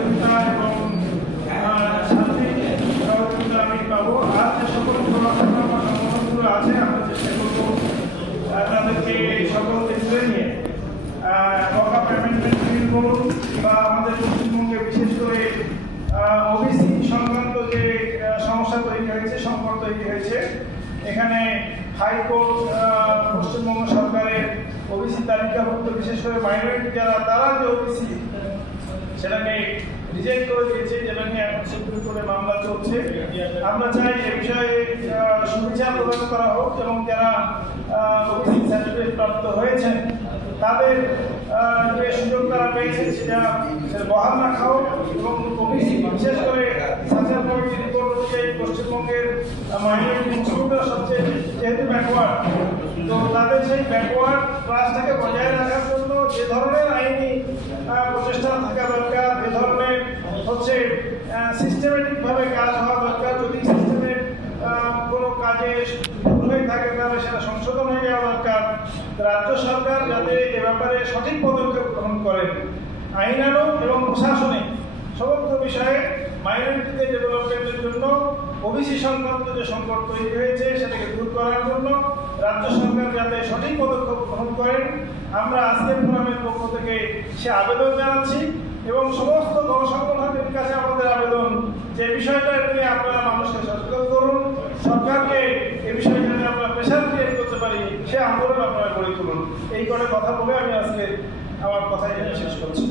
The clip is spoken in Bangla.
সহযোগিতা এবং সার্বিক সহযোগিতা আমি পাবো। আর যে সকল সংগঠনগুলো আছে আমরা চেষ্টা করবো তাদেরকে সকল ক্ষেত্রে নিয়ে বকেয়া পেমেন্ট বিল বলুন বা আমাদের পশ্চিমবঙ্গে বিশেষ করে ওবিসি সংক্রান্ত যে সমস্যা তৈরি হয়েছে, সংকট তৈরি হয়েছে, এখানে হাইকোর্ট পশ্চিমবঙ্গ সরকারের ওবিসি তালিকাভুক্ত বিশেষ করে মাইনরিটি যারা তারা যে ওবিসি সেটাকে রিজেক্ট করে দিয়েছে, যেটা নিয়ে এখন সুপ্রিম কোর্টে মামলা চলছে। আমরা চাই এ বিষয়ে সুবিচার প্রদান করা হোক এবং যারা ওবিসি সার্টিফিকেট প্রাপ্ত হয়েছেন তাদের যে সুযোগ তারা পেয়েছে সেটা বহাল রাখা হোক এবং ওবিসি বিশেষ করে সার্চার কমিটির রিপোর্ট অনুযায়ী পশ্চিমবঙ্গের মাইনরিটি মুসলিমরা সবচেয়ে যেহেতু ব্যাকওয়ার্ড, তো তাদের সেই ব্যাকওয়ার্ড ক্লাসটাকে বজায় রাখার জন্য যে ধরনের আইনি প্রচেষ্টা থাকা দরকার, যে ধরনের হচ্ছে সিস্টেমেটিকভাবে কাজ হওয়া দরকার, যদি সিস্টেমের কোনো কাজে ভুল হয়ে থাকে তাহলে সেটা সংশোধন হয়ে যাওয়া দরকার। রাজ্য সরকার যাতে এ ব্যাপারে সঠিক পদক্ষেপ গ্রহণ করেন, আইনানুগ এবং প্রশাসনিক সমস্ত বিষয়ে মাইনরিটিদের ডেভেলপমেন্টের জন্য ওবিসি সংক্রান্ত যে সংকট তৈরি হয়েছে সেটাকে দূর করার জন্য রাজ্য সরকার যাতে সঠিক পদক্ষেপ গ্রহণ করেন, আমরা আজকের ফোরামের পক্ষ থেকে সে আবেদন জানাচ্ছি এবং সমস্ত গণসংগঠনের কাছে আমাদের আবেদন যে বিষয়টা নিয়ে আপনারা মানুষকে সচেতন করুন, সরকারকে এ বিষয়ে যাতে আমরা প্রেশার ক্রিয়েট করতে পারি সে আন্দোলন আপনারা গড়ে তুলুন। এই করে কথা বলে আমি আজকে আমার কথা শেষ করছি।